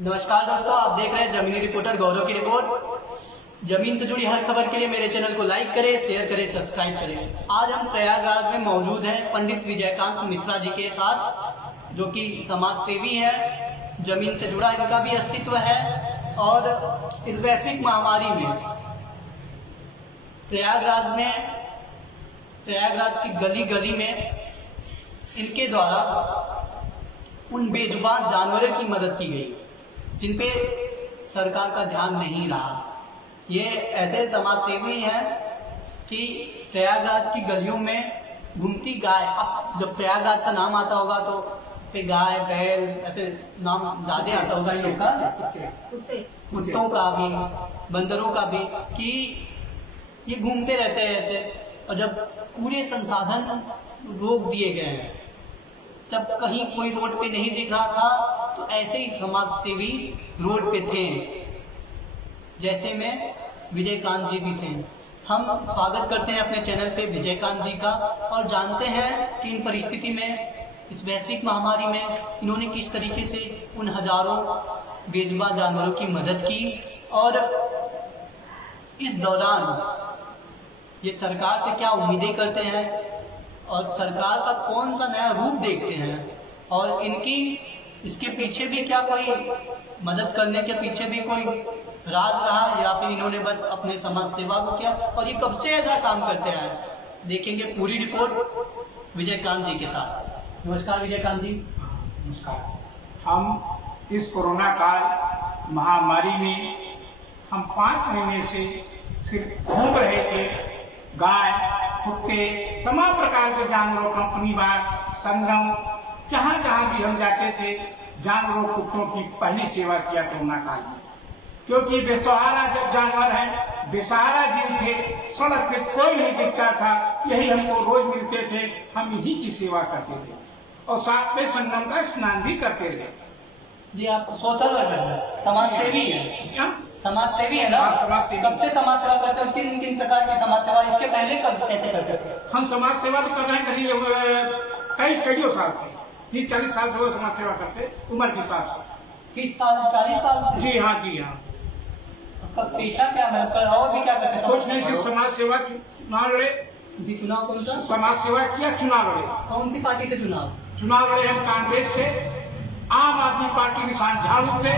नमस्कार दोस्तों, आप देख रहे हैं जमीनी रिपोर्टर गौरव की रिपोर्ट। जमीन से जुड़ी हर खबर के लिए मेरे चैनल को लाइक करें, शेयर करें, सब्सक्राइब करें। आज हम प्रयागराज में मौजूद हैं पंडित विजयकांत मिश्रा जी के साथ, जो कि समाज सेवी है। जमीन से जुड़ा इनका भी अस्तित्व है और इस वैश्विक महामारी में प्रयागराज की गली गली में इनके द्वारा उन बेजुबान जानवरों की मदद की गई जिनपे सरकार का ध्यान नहीं रहा। ये ऐसे समाज सेवी हैं कि प्रयागराज की गलियों में घूमती गाय, अब जब प्रयागराज का नाम आता होगा तो पे गाय बैल ऐसे नाम ज्यादा आता होगा इन लोग का, कुत्तों का भी, बंदरों का भी, कि ये घूमते रहते हैं ऐसे। और जब पूरे संसाधन रोक दिए गए हैं, जब कहीं कोई रोड पे नहीं दिख रहा था, तो ऐसे ही समाज सेवी रोड पे थे, जैसे में विजयकांत जी भी थे। हम स्वागत करते हैं अपने चैनल पे विजयकांत जी का और जानते हैं कि इन परिस्थिति में, इस वैश्विक महामारी में इन्होंने किस तरीके से उन हजारों बेजुबान जानवरों की मदद की और इस दौरान ये सरकार से क्या उम्मीदें करते हैं और सरकार का कौन सा नया रूप देखते हैं, और इनकी इसके पीछे भी क्या कोई मदद करने के पीछे भी कोई राज रहा, या फिर इन्होंने बस अपने समाज सेवा को किया और ये कब से ऐसा काम करते हैं। देखेंगे पूरी रिपोर्ट विजयकांत जी के साथ। नमस्कार विजयकांत जी। नमस्कार। हम इस कोरोना काल महामारी में हम 5 महीने से सिर्फ घूम रहे थे। गाय, कुत्ते, तमाम प्रकार के जानवरों, कंपनी बाग, संगम, जहाँ जहाँ भी हम जाते थे, जानवरों कुत्तों की पहली सेवा किया कोरोना काल में, क्योंकि बेसहारा जब जानवर है, बेसहारा जीव थे, सड़क पे कोई नहीं दिखता था, यही हमको रोज मिलते थे, हम इन्हीं की सेवा करते थे और साथ में संगम का स्नान भी करते रहे। जी, आप सोशल वर्कर समाज सेवी है, समाज सेवी है ना? समाज सेवी। कब से समाज सेवा करते हो? किन किन प्रकार की समाज सेवा? इसके पहले कब कैसे करते थे? हम समाज सेवा तो कर रहे हैं करीब कई साल से, 30-40 साल से वो समाज सेवा करते, उम्र के हिसाब से 30 साल 40 साल से? जी हाँ, जी हाँ। आपका पेशा क्या है? और भी क्या करते थे? कुछ नहीं, सिर्फ समाज सेवा, चुनाव लड़े। जी, चुनाव कौन सा? समाज सेवा किया, चुनाव लड़े। कौन सी पार्टी से चुनाव? चुनाव लड़े हम कांग्रेस से, आम आदमी पार्टी निशान झाड़ू से।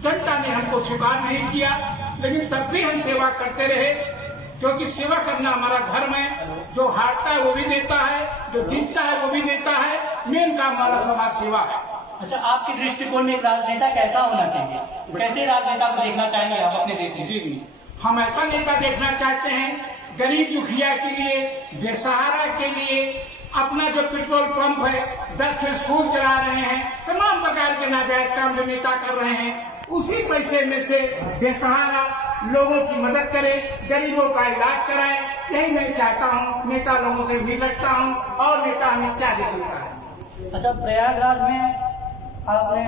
जनता ने हमको स्वीकार नहीं किया, लेकिन तब भी हम सेवा करते रहे, क्योंकि सेवा करना हमारा धर्म है। जो हारता है वो भी नेता है, जो जीतता है वो भी नेता है। मेन काम हमारा समाज सेवा है। अच्छा, आपके दृष्टिकोण में राजनेता कैसा होना चाहिए? कैसे राजनेता को देखना चाहेंगे आप अपने देश में? जी, हम ऐसा नेता देखना चाहते हैं, गरीब दुखिया के लिए, बेसहारा के लिए, अपना जो पेट्रोल पंप है, 10 स्कूल चला रहे हैं, तमाम प्रकार के नाजायज काम जो नेता कर रहे हैं, उसी पैसे में से बेसहारा लोगों की मदद करें, गरीबों का इलाज कराएं। यही मैं चाहता हूँ, नेता लोगों से उम्मीद रखता हूँ। और नेता हमें क्या दे सकता है? अच्छा, प्रयागराज में आपने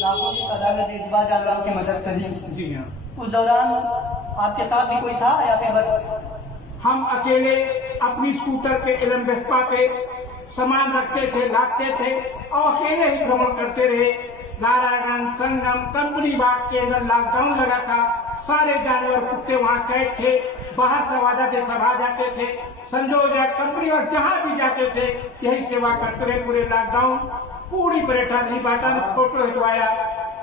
लाखों की तादाद में बेजुबान जानवरों की मदद करी। जी हाँ। उस दौरान आपके साथ भी कोई था या फिर बस? हम अकेले अपनी स्कूटर पे, एलम वेस्पा पे सामान रखते थे, लादते थे और अकेले ही भ्रमण करते रहे। दारागंज, संगम, कंपनी बाग के अंदर लॉकडाउन लगा था, सारे जानवर कुत्ते वहाँ कैद थे, बाहर से आवाजा दे सब आ जाते थे। संजोजा, कंपनी बाग, जहाँ भी जाते थे यही सेवा करते रहे पूरे लॉकडाउन। पूरी पराठा नहीं बांटा, न फोटो खिंचवाया,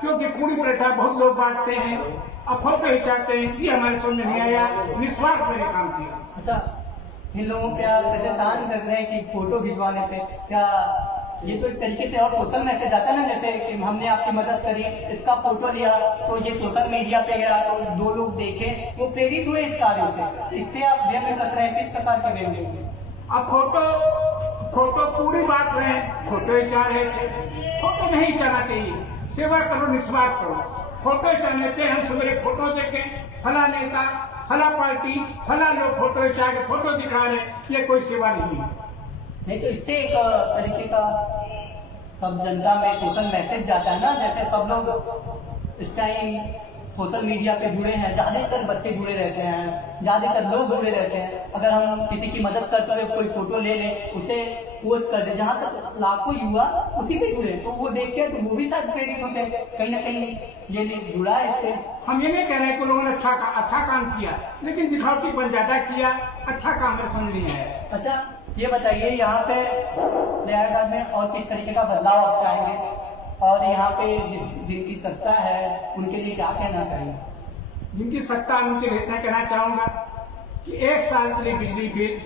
क्योंकि पूरी पराठा बहुत लोग बांटते हैं, अब फोटो खिंचाते हैं, ये हमारे समझ नहीं आया। निस्वार्थ मैंने काम किया। अच्छा, इन लोगों पे आप कैसे तान कर रहे हैं कि फोटो खिंचवाने पे? क्या ये तो एक तरीके से और सोशल मैसेज आता है ना, जैसे कि हमने आपकी मदद करी, इसका फोटो लिया तो ये सोशल मीडिया पे गया तो 2 लोग देखे, वो प्रेरित हुए इस कार्य से। इस पे आप व्यंग्य कर रहे हैं, किस प्रकार के व्यंग्य? अब फोटो पूरी बात रहे हैं, फोटो ही चाह रहे थे। फोटो नहीं चाहना चाहिए, सेवा करो, निस्वार्थ करो। फोटो चाहने पे हम सवेरे फोटो देखे, फला नेता, फला पार्टी, फला लोग फोटो चाह के फोटो दिखा रहे, ये कोई सेवा नहीं है। नहीं तो इससे एक तरीके का सब जनता में सोशल मैसेज जाता है ना, जैसे सब लोग इस टाइम सोशल मीडिया पे जुड़े हैं, ज्यादातर बच्चे जुड़े रहते हैं, ज्यादातर लोग जुड़े रहते हैं। अगर हम किसी की मदद करते हुए कोई फोटो ले लें, उसे पोस्ट कर दे, जहाँ तक लाखों युवा उसी पे जुड़े, तो वो देखते हैं तो वो भी शायद प्रेरित होते हैं, कहीं ना कहीं ये जुड़ा है इससे। हम ये नहीं कह रहे हैं कि लोगों ने अच्छा काम किया, लेकिन दिखावटीपन ज्यादा किया, अच्छा काम समझ नहीं है। अच्छा ये बताइए, यहाँ पे प्रयागराज में और किस तरीके का बदलाव आप चाहेंगे, और यहाँ पे जिनकी सत्ता है उनके लिए क्या कहना चाहिए? जिनकी सत्ता है उनके लिए इतना कहना चाहूंगा कि 1 साल के लिए बिजली बिल,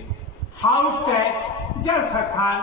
हाउस टैक्स, जल स्थान,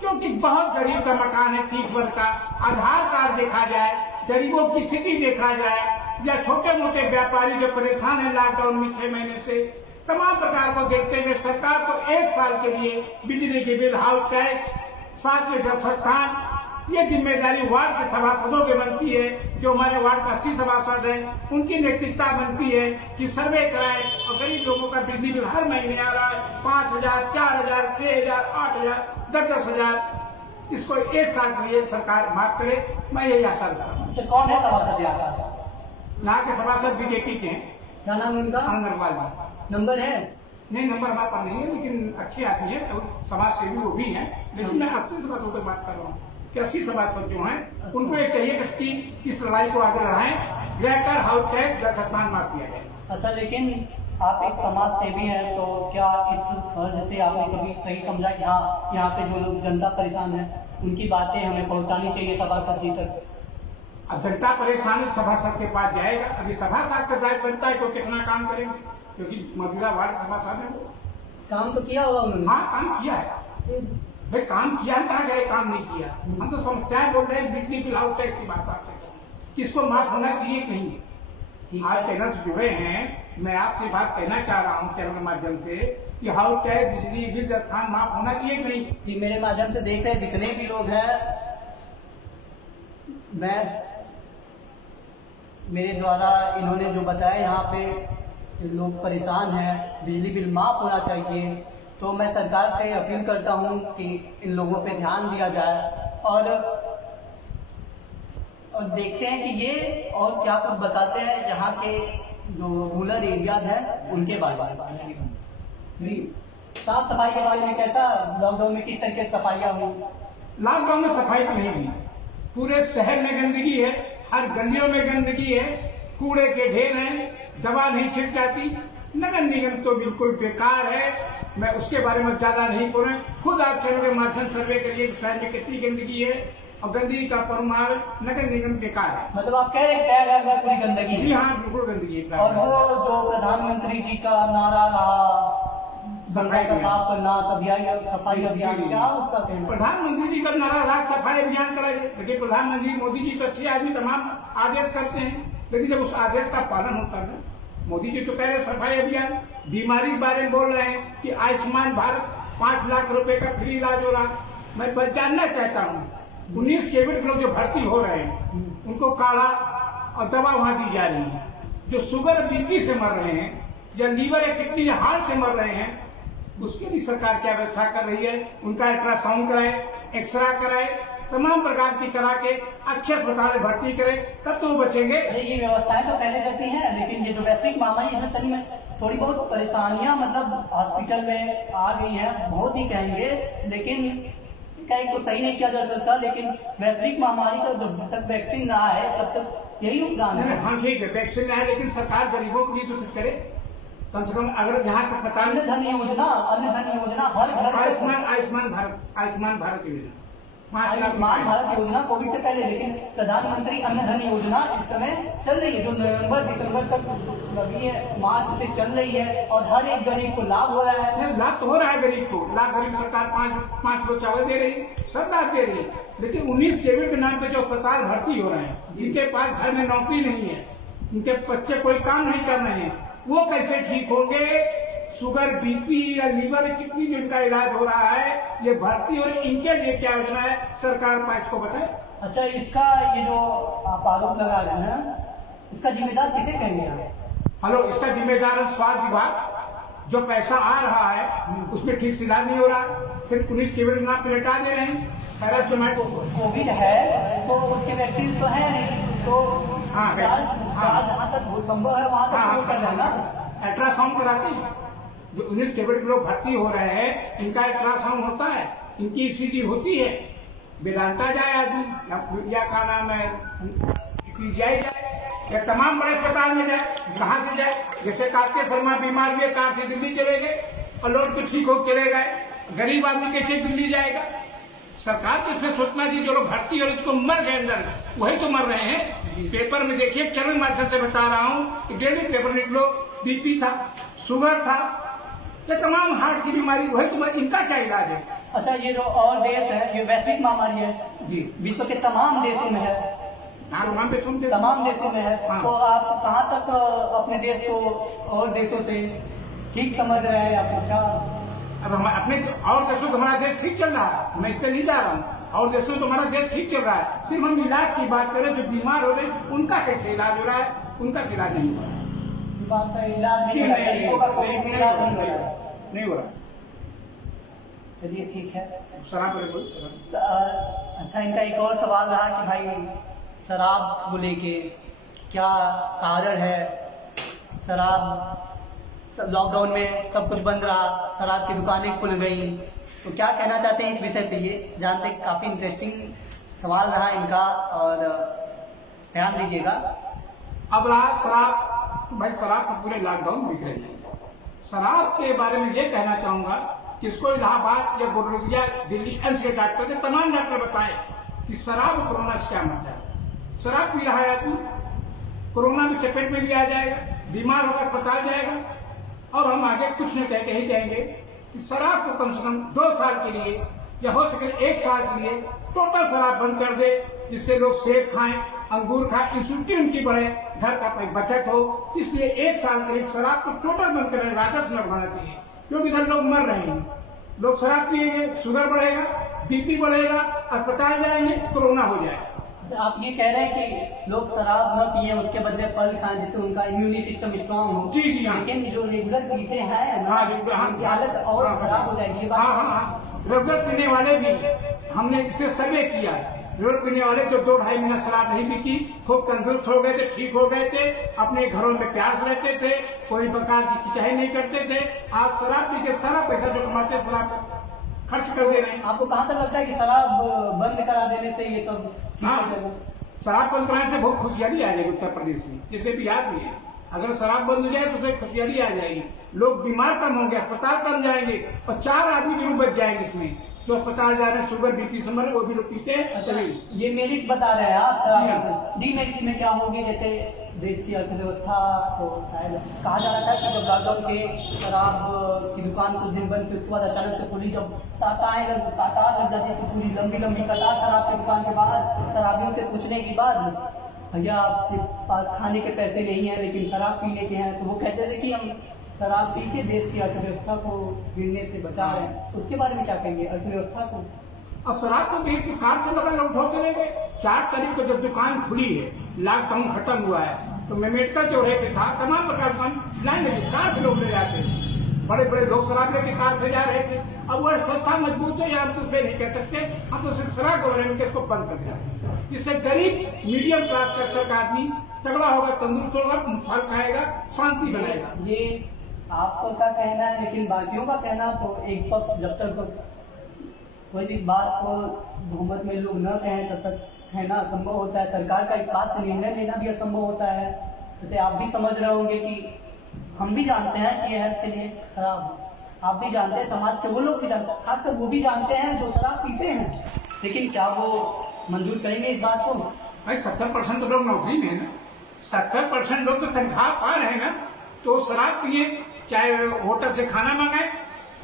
क्योंकि बहुत गरीब का मकान है 30 वर्ग का, आधार कार्ड देखा जाए, गरीबों की स्थिति देखा जाए, या छोटे मोटे व्यापारी जो परेशान है लॉकडाउन में 6 महीने से, तमाम प्रकार को देखते हुए सरकार को 1 साल के लिए बिजली के बिल, हाउस टैक्स, साथ में जल स्थान, ये जिम्मेदारी वार्ड के सभासदों की बनती है। जो हमारे वार्ड का 80 सभासद है, उनकी नैतिकता बनती है कि सर्वे कराएं और गरीब लोगों का बिजली बिल हर महीने आ रहा है 5,000, 4,000, 6,000, 8,000, 10,000, इसको 1 साल के लिए सरकार माफ करे, मैं यही आशा रखता हूँ। कौन है सभासद यहाँ के सभासद बीजेपी के हैं। क्या नाम है उनका? अग्रवाल। नंबर है? नहीं, नंबर हमारे पास नहीं है, लेकिन अच्छे आदमी है और समाज सेवी वो भी है, लेकिन मैं 80 सभासदों की बात कर रहा हूँ कि 80 सभासद जो हैं उनको ये चाहिए कि इस लड़ाई को आगे बढ़ाएं, ग्रेटर हाउस टैक्स जल स्थान माफ किया जाए। अच्छा, लेकिन आप एक समाज सेवी हैं, तो क्या इस फर्ज से आपने कभी सही समझा कि हाँ, यहाँ पे जो लोग जनता परेशान है उनकी बातें हमें पहुँचानी चाहिए सभासद जी तक? अब जनता परेशान सभासद के पास जाएगा, अभी सभासद का दायित्व बनता है तो कितना काम करेंगे, क्योंकि मौजूदा वार्ड सभासद है वो काम तो किया होगा उन्होंने। हाँ, काम किया है भाई, काम किया, कहा गए काम नहीं किया। हम तो समस्याएं बोल रहे हैं, बिजली बिल, हाउस टैक्स की बात आपसे कि इसको माफ होना चाहिए कि नहीं। आप चैनल से जुड़े हैं, मैं आपसे बात कहना चाह रहा हूँ चैनल के माध्यम से कि हाउस टैक्स, बिजली बिल, जल स्थान माफ होना चाहिए कि नहीं। कि मेरे माध्यम से देख रहे जितने भी लोग हैं, मेरे द्वारा इन्होंने जो बताया, यहाँ पे लोग परेशान हैं, बिजली बिल माफ होना चाहिए, तो मैं सरकार से अपील करता हूँ कि इन लोगों पे ध्यान दिया जाए। और देखते हैं कि ये और क्या कुछ बताते हैं यहाँ के जो रूरल एरियाज हैं उनके बारे में। साफ सफाई के बारे में कहता, लॉकडाउन में किस तरीके से सफाइयाँ हुई? लॉकडाउन में सफाई तो नहीं हुई, पूरे शहर में गंदगी है, हर गलियों में गंदगी है, कूड़े के ढेर हैं, दवा नहीं छिड़ जाती, नगर निगम तो बिल्कुल बेकार है। मैं उसके बारे में ज्यादा नहीं बोल रहे, खुद आप चैनल के माध्यम सर्वे करिए कि शहर में कितनी गंदगी है, और गंदगी का परमार नगर निगम बेकार है। मतलब आप कह रहे हैं पूरी गंदगी? जी हाँ, बिल्कुल गंदगी है। और वो जो प्रधानमंत्री जी का नारा रहा, सफाई का साफ करना, सफाई अभियान, क्या उसका कहना? प्रधानमंत्री जी का नारा रहा सफाई अभियान करा जाए, लेकिन प्रधानमंत्री मोदी जी तो अच्छे आदमी, तमाम आदेश करते हैं, लेकिन जब उस आदेश का पालन होता है, मोदी जी तो कह रहे सफाई अभियान, बीमारी के बारे में बोल रहे हैं कि आयुष्मान भारत 5 लाख रुपए का फ्री इलाज हो रहा। मैं बस जानना चाहता हूँ, 19 कोविड लोग जो भर्ती हो रहे हैं उनको काढ़ा और दवा वहां दी जा रही है, जो शुगर बीपी से मर रहे हैं, या लीवर या किडनी या हार्ट से मर रहे हैं, उसके लिए सरकार क्या व्यवस्था कर रही है? उनका अल्ट्रासाउंड कराए, एक्सरे कराए, तमाम प्रकार की करा के अच्छे अस्पताल में भर्ती करे, तब तो वो बचेंगे। ये व्यवस्थाएं तो पहले करती हैं, लेकिन ये जो वैश्विक महामारी है तनी में थोड़ी बहुत परेशानियां मतलब हॉस्पिटल में आ गई हैं, बहुत ही कहेंगे, लेकिन कहीं तो सही नहीं किया जा सकता। लेकिन वैश्विक महामारी का जब तक वैक्सीन ना आए तब तक यही उपदान है। हाँ ठीक है, वैक्सीन आए, लेकिन सरकार गरीबों के लिए तो कुछ करे, कम से कम। अगर जहाँ तक पता, अन्न धन योजना हर घर, आयुष्मान भारत योजना, आयुष्मान भारत योजना कोविड से पहले, लेकिन प्रधानमंत्री अन्न धन योजना इस समय चल रही है, जो नवंबर दिसंबर तक लगी है, मार्च से चल रही है, और हर एक गरीब को लाभ हो रहा है। लाभ तो हो रहा है गरीब को, लाभ गरीब सरकार 5 किलो चावल दे रही, सब लाभ दे रही, लेकिन 19 कोविड के नाम पे जो अस्पताल भर्ती हो रहे हैं, जिनके पास घर में नौकरी नहीं है, उनके बच्चे कोई काम नहीं कर रहे हैं, वो कैसे ठीक होंगे? शुगर, बीपी या लीवर, किडनी जिनका इलाज हो रहा है, ये भर्ती, और इनके लिए क्या योजना है सरकार पास को बताए। अच्छा, इसका ये जो आप आरोप लगा रहे हैं, इसका जिम्मेदार किसे कहेंगे आप? हेलो, इसका जिम्मेदार स्वास्थ्य विभाग। जो पैसा आ रहा है उसमें ठीक से इलाज नहीं हो रहा, सिर्फ 19 कोविड नाम पे लटा दे रहे हैं। पैरासिटामोल कोविड है तो उसकी वैक्सीन तो है नहीं, तो हाँ, जहाँ तक वो संभव है वहाँ तक वो कर रहे हैं ना। अल्ट्रासाउंड कराते हैं, जो 19 कैडेट लोग भर्ती हो रहे हैं इनका अल्ट्रासाउंड होता है, इनकी ईसीजी होती है। वेदांता जाए आदमी या का नाम है जाए या तमाम बड़े अस्पताल में जाए, कहाँ से जाए? जैसे कार्तिक शर्मा बीमार हुए, कार से दिल्ली चले गए और लौट के ठीक हो चले गए। गरीब आदमी कैसे दिल्ली जाएगा? सरकार को इसमें सोचना चाहिए, जो लोग भर्ती और इसको मर गए अंदर वही तो मर रहे हैं। पेपर में देखिए, चरण माध्यम से बता रहा हूँ कि डेली पेपर निकलो, बीपी था, शुगर था, ये तमाम हार्ट की बीमारी वही तो इनका क्या इलाज है? अच्छा, ये जो और देश है, ये वैश्विक महामारी है जी, विश्व के तमाम देशों में है, नाम पे सुनते तमाम देशों में है। हाँ। तो आप कहाँ तक अपने देश को और देशों से ठीक समझ रहे हैं या फिर क्या? अब हम अपने और देशों तो हमारा देश ठीक चल रहा है, मैं इस पे नहीं जा रहा हूँ। और देशों तो हमारा देश ठीक चल रहा है, सिर्फ हम इलाज की बात करें, जो बीमार हो रहे उनका कैसे इलाज हो रहा है, उनका इलाज नहीं हो रहा है। नहीं हो रहा। चलिए ठीक है। शराब अच्छा, इनका एक और सवाल रहा कि भाई शराब को लेके क्या कारण है? शराब लॉकडाउन में सब कुछ बंद रहा, शराब की दुकानें खुल गई, तो क्या कहना चाहते हैं इस विषय पे? ये जानते काफी इंटरेस्टिंग सवाल रहा इनका, और ध्यान दीजिएगा। अब रहा शराब, भाई शराब तो पूरे लॉकडाउन बिक रही है। शराब के बारे में ये कहना चाहूंगा कि इसको इलाहाबाद या गोरखपुर दिल्ली एम्स के डॉक्टर ने, तमाम डॉक्टर बताए कि शराब और कोरोना से क्या मतलब है। शराब पी रहा है आदमी, कोरोना में चपेट में भी आ जाएगा, बीमार होगा, अस्पताल जाएगा। और हम आगे कुछ नहीं कहते ही कहेंगे कि शराब को कम से कम 2 साल के लिए या हो सके 1 साल के लिए टोटल शराब बंद कर दे, जिससे लोग सेब खाएं, अंगूर खाएं, इंस्टीट्यूट उनकी बढ़े, घर का बचत हो। इसलिए 1 साल के लिए शराब को टोटल बंद करने राजस्व न बढ़ाना चाहिए, क्योंकि इधर लोग मर रहे हैं। लोग शराब पिएंगे, शुगर बढ़ेगा, बीपी बढ़ेगा, अस्पताल जाएंगे, कोरोना हो जाएगा। आप ये कह रहे हैं कि लोग शराब न पिए, उसके बदले फल खाएं, जिससे उनका इम्यूनिटी सिस्टम स्ट्रांग हो। जी जी, लेकिन जो रेगुलर पीते हैं उनकी हालत और खराब हो जाएगी। हाँ, रेगुलर पीने वाले भी हमने इसे सर्वे किया। रेगुलर पीने वाले जो 2-2.5 महीना शराब नहीं पीती, खूब तंदुरुस्त हो गए थे, ठीक हो गए थे, अपने घरों में प्यार से रहते थे, कोई प्रकार की खिंचाई नहीं करते थे। आज शराब पी के सारा पैसा जो कमाते शराब खर्च कर दे रहे हैं। आपको कहाँ तक लगता है कि शराब बंद करा देने से ये सब? हाँ, शराब बंद कराने से बहुत खुशहाली आ जाएगी उत्तर प्रदेश में, जैसे बिहार में है। अगर शराब बंद हो जाए तो उसमें खुशहाली आ जाएगी, लोग बीमार कम होंगे, अस्पताल कम जाएंगे, और 4 आदमी जरूर बच जाएंगे इसमें, जो अस्पताल जा रहे हैं, शुगर बीपी से मरे, वो भी लोग पीते हैं। अच्छा, ये मेरिट बता रहे हैं आप। डीमेरिट में क्या होगी? जैसे देश की अर्थव्यवस्था को शायद कहा जा रहा था कि जब लॉकडाउन के शराब की दुकान कुछ दिन बंद थी, उसके बाद अचानक से पुलिस जब कतार लग जाती है, पूरी लंबी लंबी कतार शराब की दुकान के बाहर, शराबियों से पूछने के बाद, भैया आपके पास खाने के पैसे नहीं है लेकिन शराब पीने के हैं, तो वो कहते थे कि हम शराब पी के देश की अर्थव्यवस्था को गिरने से बचा रहे हैं। उसके बारे में क्या कहेंगे अर्थव्यवस्था को? अब शराब को देख के कार से लगा लोग उठा चले गए। 4 तारीख को जब दुकान खुली है, लॉकडाउन खत्म हुआ है, तो मैं मेडिकल चौराहे पे था, तमाम प्रकार दुकान लाइन में कार से लोग ले जाते थे, बड़े बड़े लोग शराब लेके कार पे जा रहे थे। अब वो स्वच्छता मजबूत है, हम तो उस पर नहीं कह सकते, हम तो सिर्फ शराब हो रहे हैं, इसको बंद कर दिया, जिससे गरीब मीडियम क्लास का स्तर का आदमी तगड़ा होगा, तंदुरुस्त होगा, फल खाएगा, शांति बनाएगा। ये आपको क्या कहना है, लेकिन बाकियों का कहना तो एक पक्ष जब तक कोई भी बात को बहुमत में लोग न कहें तब तक कहना असंभव होता है। सरकार का इस बात पर निर्णय लेना भी असंभव होता है। जैसे आप भी समझ रहे होंगे कि हम भी जानते हैं कि हेल्थ के लिए खराब है, आप भी जानते हैं, समाज के वो लोग भी जानते हैं, खासकर वो भी जानते हैं जो शराब पीते हैं, लेकिन क्या वो मंजूर करेंगे इस बात को? भाई 70% तो लोग नौकरी में है ना, 70% लोग तो तनख्वाह पा रहे हैं ना, तो शराब पिए, चाहे होटल से खाना मंगाए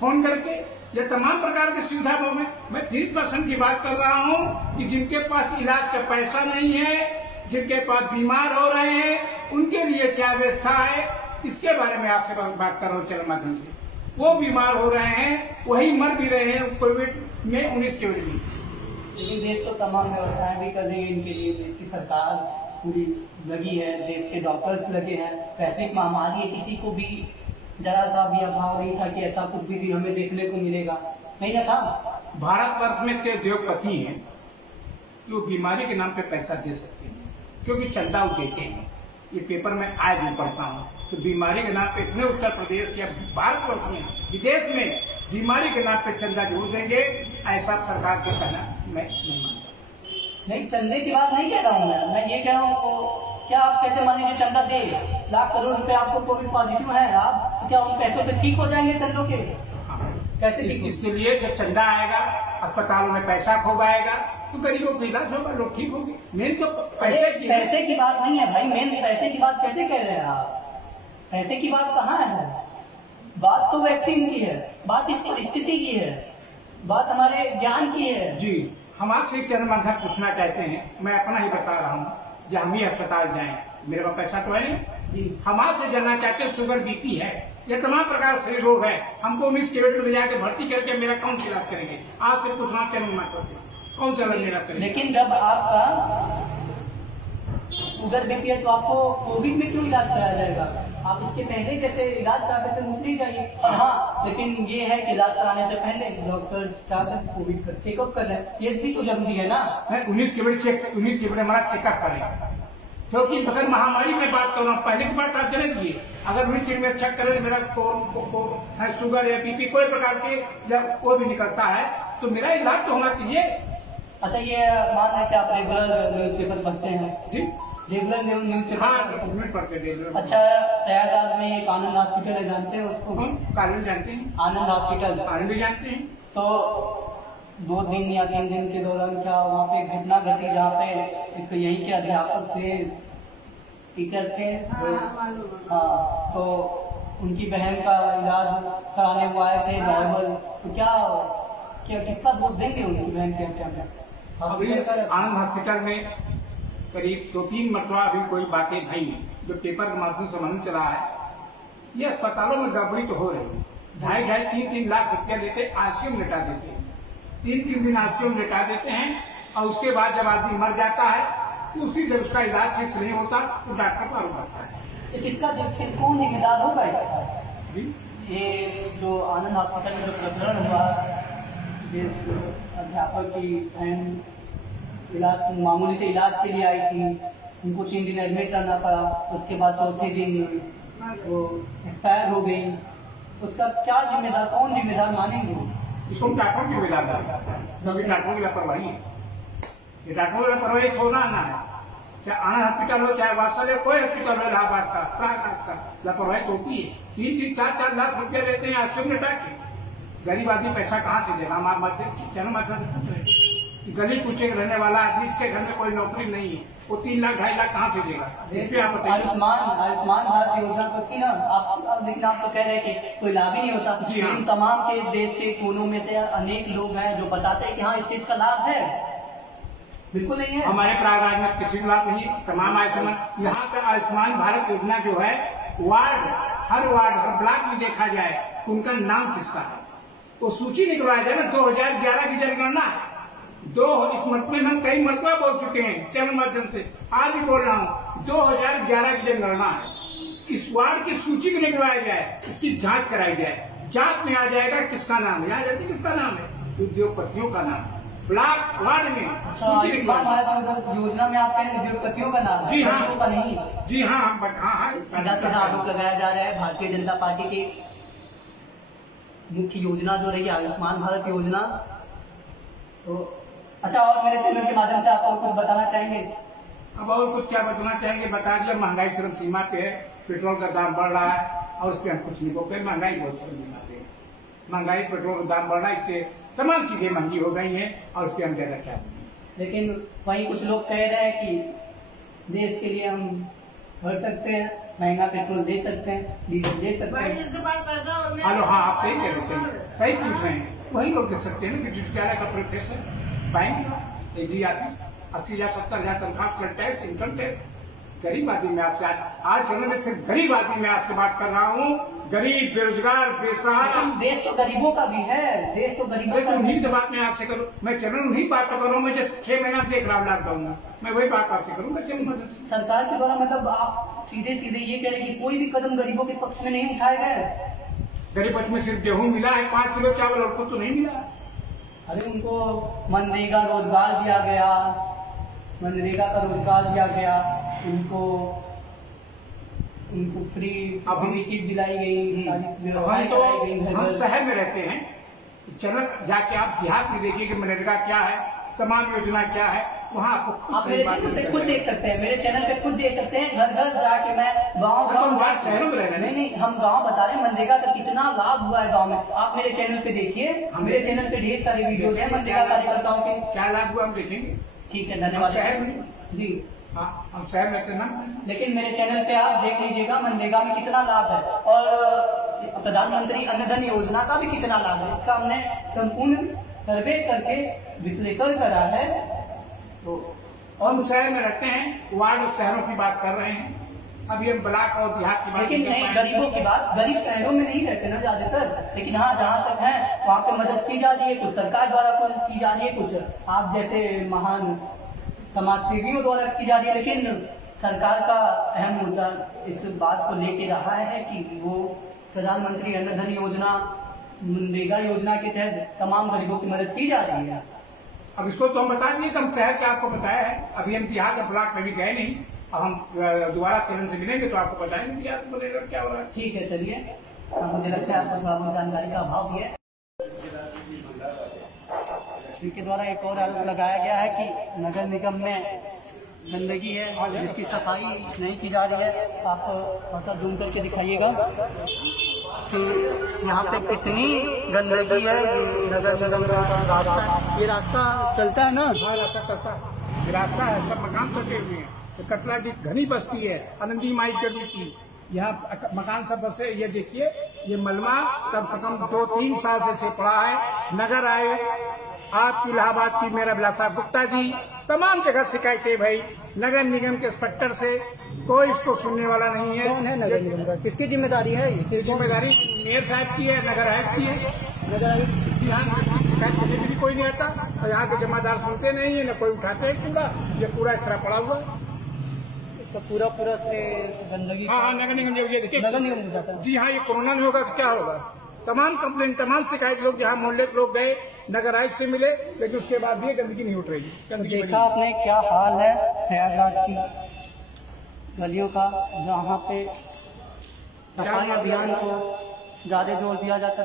फोन करके, या तमाम प्रकार की सुविधा में। मैं 30% की बात कर रहा हूँ कि जिनके पास इलाज का पैसा नहीं है, जिनके पास बीमार हो रहे हैं, उनके लिए क्या व्यवस्था है, इसके बारे में आपसे बात कर रहा हूँ चैनल माध्यम से। वो बीमार हो रहे हैं, वही मर भी रहे हैं कोविड-19 के वजह से। लेकिन देश को तमाम व्यवस्थाएं भी कर रही है इनके लिए, देश की सरकार पूरी लगी है, देश के डॉक्टर्स लगे हैं। वैश्विक महामारी है, किसी को भी जरा सा भी अभाव नहीं था कि ऐसा कुछ भी हमें देखने को मिलेगा, नहीं ना था। भारतवर्ष में के उद्योगपति हैं जो बीमारी के नाम पे पैसा दे सकते हैं, क्योंकि चंदा वो देते हैं। ये पेपर में आए दिन पढ़ता हूँ, तो बीमारी के नाम पे इतने उत्तर प्रदेश या भारतवर्ष में, विदेश में बीमारी के नाम पे चंदा जरूर देंगे, ऐसा सरकार के कहना मैं नहीं मानता। नहीं, चंदे की बात नहीं कह रहा हूँ मैं ये कह रहा हूँ क्या आप कहते मान लीजिए चंदा दे, लाख करोड़ रुपए आपको कोविड पॉजिटिव है, आप क्या उन पैसों से ठीक हो जाएंगे चंदों के? कैसे? इसके लिए जब चंदा आएगा, अस्पतालों में पैसा खूब आएगा, तो गरीबों का इलाज होगा, लोग ठीक होंगे। मेन तो पैसे की बात नहीं है भाई, मेन पैसे की बात कैसे कह रहे हैं आप? पैसे की बात कहाँ है? बात तो वैक्सीन की है, बात इस परिस्थिति की है, बात हमारे ज्ञान की है। जी, हम आपसे एक चरण माध्यम पूछना चाहते हैं, मैं अपना ही बता रहा हूँ, जब हम ही अस्पताल जाएं, मेरे पास पैसा तो है नहीं, हम आपसे जानना चाहते हैं शुगर बीपी है या तमाम प्रकार से रोग है, हमको 19 कैबिनेट में ले जाकर भर्ती करके मेरा कौन सी इलाज करेंगे? आपसे पूछना चरण माध्यम से कौन सा इलाज मेरा करेंगे? लेकिन जब आपका शुगर बीपी है तो आपको कोविड में क्यों इलाज कराया जाएगा? आप इसके पहले जैसे इलाज करा सकते हैं दूसरी जाइए। और हाँ, लेकिन ये है कि इलाज कराने से पहले डॉक्टर कोविड का चेकअप कर रहे हैं, ये भी तो जरूरी है ना। 19 कैबिनेट हमारा चेकअप करें, क्योंकि अगर महामारी में बात कर रहा हूँ, पहले की बात आप जाने दीजिए, अगर 19 कैबिनेट चेक करें मेरा शुगर या बीपी कोई प्रकार के जब वो भी निकलता है तो मेरा इलाज तो होना चाहिए। अच्छा, ये मान लें कि आप रेगुलर न्यूज पेपर पढ़ते हैं? जी, रेगुलर न्यूज पेपर। हाँ, पढ़ते हैं। अच्छा, प्रयागराज में एक आनंद हॉस्पिटल है, जानते हैं उसको? कानून जानते हैं, आनंद हॉस्पिटल आनंद भी जानते हैं। तो 2 दिन या 3 दिन के दौरान क्या वहाँ पे घटना घटी जहाँ पे एक यहीं के अध्यापक थे, टीचर थे, हाँ, तो उनकी बहन का इलाज कराने वो आए थे नॉर्मल, तो क्या किसका दोष देंगे उनकी बहन के हत्या? आनंद हॉस्पिटल में करीब 2-3 मरतबा अभी कोई बातें भई जो पेपर के माध्यम से मालूम चला है। ये अस्पतालों में गड़बड़ी तो हो रही है, 2.5 3 लाख रुपया देते, आईसीयू में लिटा देते हैं, 3 दिन आईसीयू में लिटा देते हैं, और उसके बाद जब आदमी मर जाता है तो उसी जब उसका इलाज ठीक से नहीं होता तो डॉक्टर को आरोप आता है। किसका कौन जिम्मेदार होगा जी? ये जो आनंद हॉस्पिटल में जो प्रकरण हुआ, अध्यापक की बहन इलाज मामूली से इलाज के लिए आई थी, उनको 3 दिन एडमिट रहना पड़ा, उसके बाद चौथे दिन वो एक्सपायर हो गई, उसका क्या जिम्मेदार, कौन जिम्मेदार मानेंगे? इसको डॉक्टर की जिम्मेदार क्योंकि डॉक्टरों की लापरवाही है। ये डॉक्टरों की लापरवाही सोना आना है, चाहे आनंद हॉस्पिटल हो, चाहे वात्सल्य, कोई हॉस्पिटल हो इलाहाबाद का, प्रयागराज का, लापरवाही तो होती है। 3-3 4-4 लाख रुपया लेते हैं आईसीयू में लिटा के, गरीब आदमी पैसा कहाँ से देगा? हम आप चैनल माध्यम से पूछ रहे हैं कि गली कुचे रहने वाला आदमी, इसके घर में कोई नौकरी नहीं है, वो 3 लाख 2.5 लाख कहाँ से देगा? आप बताइए। आयुष्मान भारत योजना को थी ना आप, लेकिन आप तो कह रहे हैं कि कोई लाभ ही नहीं होता। जी हाँ। इन तमाम के देश के कोनों में से अनेक लोग हैं जो बताते हैं कि हाँ इस चीज का लाभ है। बिल्कुल नहीं है। हमारे प्रयागराज में किसी को लाभ नहीं, तमाम आयुष्मान, यहाँ पे आयुष्मान भारत योजना जो है हर वार्ड हर ब्लॉक में देखा जाए उनका नाम किसका है, वो सूची निकलवाया जाए ना। 2011 की जनगणना इस मरतबे में हम कई मरतबा बोल चुके हैं चैनल माध्यम से, आज भी बोल रहा हूँ, 2011 की जनगणना है, इस वार्ड की सूची को निकलवाया जाए, इसकी जांच कराई जाए, जांच में आ जाएगा किसका नाम है, आ जाती किसका नाम है, उद्योगपतियों का नाम, ब्लॉक वार्ड में सूची योजना में आप कह रहे हैं उद्योगपतियों का नाम? जी हाँ, का नहीं। जी हाँ, सीधा आरोप लगाया जा रहा है भारतीय जनता पार्टी की मुख्य योजना जो रही आयुष्मान भारत योजना। तो अच्छा, और मेरे चैनल के माध्यम से आप और कुछ बताना चाहेंगे? अब और कुछ क्या बताना चाहेंगे, बता दिया महंगाई चरम सीमा पे है, पेट्रोल का दाम बढ़ रहा है और उस पर हम कुछ नहीं बोलते, महंगाई बहुत चरम सीमा पे है, महंगाई पेट्रोल का दाम बढ़ रहा है, इससे तमाम चीजें महंगी हो गई हैं और उस पर हम ज्यादा क्या बोलेंगे। लेकिन वहीं कुछ लोग कह रहे हैं कि देश के लिए हम भर सकते हैं, महंगा पेट्रोल दे सकते हैं, डीजल दे सकते हैं। हेलो, हाँ आप सही कह रहे हैं, सही पूछ रहे हैं, वही लोग दे सकते हैं। विश्वविद्यालय का प्रोफेसर, बैंक का एजी ऑफिस, 80,000 70,000 तनख्वाह, टैक्स, इनकम टैक्स, गरीब आदमी में आपसे आज चैनल में सिर्फ गरीब आदमी में आपसे बात कर रहा हूँ, गरीब, बेरोजगार, बेसहारा। देश तो गरीबों का भी है, देश तो गरीबों का। उन्हीं की बात मैं आपसे करूँ, मैं चैनल उन्हीं बात कर रहा हूँ, मैं जैसे 6 महीना देख रहा हूँ लॉकडाउन में, मैं वही बात आपसे करूँगा। सरकार के द्वारा मतलब आप सीधे ये कह रहे हैं कि कोई भी कदम गरीबों के पक्ष में नहीं उठाए गए? गरीब पक्ष में सिर्फ गेहूँ मिला है, 5 किलो चावल, और कुछ तो नहीं मिला। अरे उनको मनरेगा रोजगार दिया गया, मनरेगा का रोजगार दिया गया, उनको फ्री किट दिलाई गई, हम शहर में रहते हैं, चैनल जाके आप देहात में देखिए कि मनरेगा क्या है, तमाम योजना क्या है, वहाँ आपको आप मेरे चैनल पे खुद देख सकते हैं, मेरे चैनल पे खुद देख सकते हैं। घर घर जाके मैं गाँव शहरों में रहना नहीं, हम गांव बता रहे हैं मनरेगा का कितना लाभ हुआ है गांव में। आप मेरे चैनल पे देखिए, मेरे चैनल पे ढेर सारे वीडियो हैं मनरेगा कार्यकर्ताओं के। क्या लाभ हुआ हम देखेंगे। ठीक है, धन्यवाद। शहर में जी हाँ, हम शहर में रहते ना, लेकिन मेरे चैनल पे आप देख लीजिएगा मनरेगा में कितना लाभ है और प्रधानमंत्री अन्न धन योजना का भी कितना लाभ है। इसका हमने संपूर्ण सर्वे करके विश्लेषण करा है। तो और हम शहर में रहते हैं, वार्ड और शहरों की बात कर रहे हैं, अभी हम ब्लॉक और देहात की बात। लेकिन नहीं, गरीबों की बात, गरीब शहरों में नहीं रहते ना ज्यादातर, लेकिन हाँ जहाँ तक है वहाँ पे मदद की जा रही है, कुछ सरकार द्वारा की जा रही है, कुछ आप जैसे महान समाज सेवियों द्वारा की जा रही है। लेकिन सरकार का अहम मुद्दा इस बात को लेके रहा है कि वो प्रधानमंत्री अन्न धन योजना, मनरेगा योजना के तहत तमाम गरीबों की मदद की जा रही है। अब इसको तो हम बता दिए कि हम शहर के आपको बताया है, अभी हम देहात या ब्लॉक में भी गए नहीं, अब हम दोबारा चैनल से मिलेंगे तो आपको बताएंगे कि आपको मनरेगा क्या हो रहा है। ठीक है, चलिए। मुझे लगता है आपको थोड़ा बहुत जानकारी का अभाव भी है। इनके द्वारा एक और आरोप लगाया गया है कि नगर निगम में गंदगी है, जिसकी सफाई नहीं की जा रही है। आप थोड़ा जूम करके दिखाइएगा कि यहाँ पे कितनी गंदगी है। ये नगर निगम का रास्ता, ये रास्ता चलता है ना, हाँ रास्ता चलता है, रास्ता है, सब मकान सटे हुए हैं। तो कटरा की घनी बस्ती है, आनंदी माई गली की, यहाँ मकान सब बसे। ये देखिए, ये मलमा कम से कम 2-3 साल से पड़ा है। नगर आयोग, आपकी इलाहाबाद की मेरा बिलासा गुप्ता जी, तमाम जगह शिकायतें भाई, नगर निगम के इंस्पेक्टर से कोई इसको सुनने वाला नहीं है। कौन है नगर निगम का, किसकी जिम्मेदारी है? ये जिम्मेदारी मेयर साहब की है, नगर आयुक्त की है। नगर आयुक्त यहाँ शिकायत करने भी कोई नहीं आता और यहाँ के जमादार सुनते नहीं है, न कोई उठाते है कूड़ा। ये पूरा इस तरह पड़ा हुआ है, पूरा से गंदगी। हाँ, नगर निगम ये देखिए, नगर निगम हो जाता है। जी हाँ, ये कोरोना नहीं होगा तो क्या होगा। तमाम कंप्लेन, तमाम शिकायत, लोग यहाँ मोहल्ले के लोग गए, नगर आयुक्त से मिले, लेकिन उसके बाद भी गंदगी नहीं उठ रही। गंदगी देखा आपने क्या हाल है प्रयागराज की गलियों का, जहाँ पे सफाई अभियान को ज्यादा जोर दिया जाता है।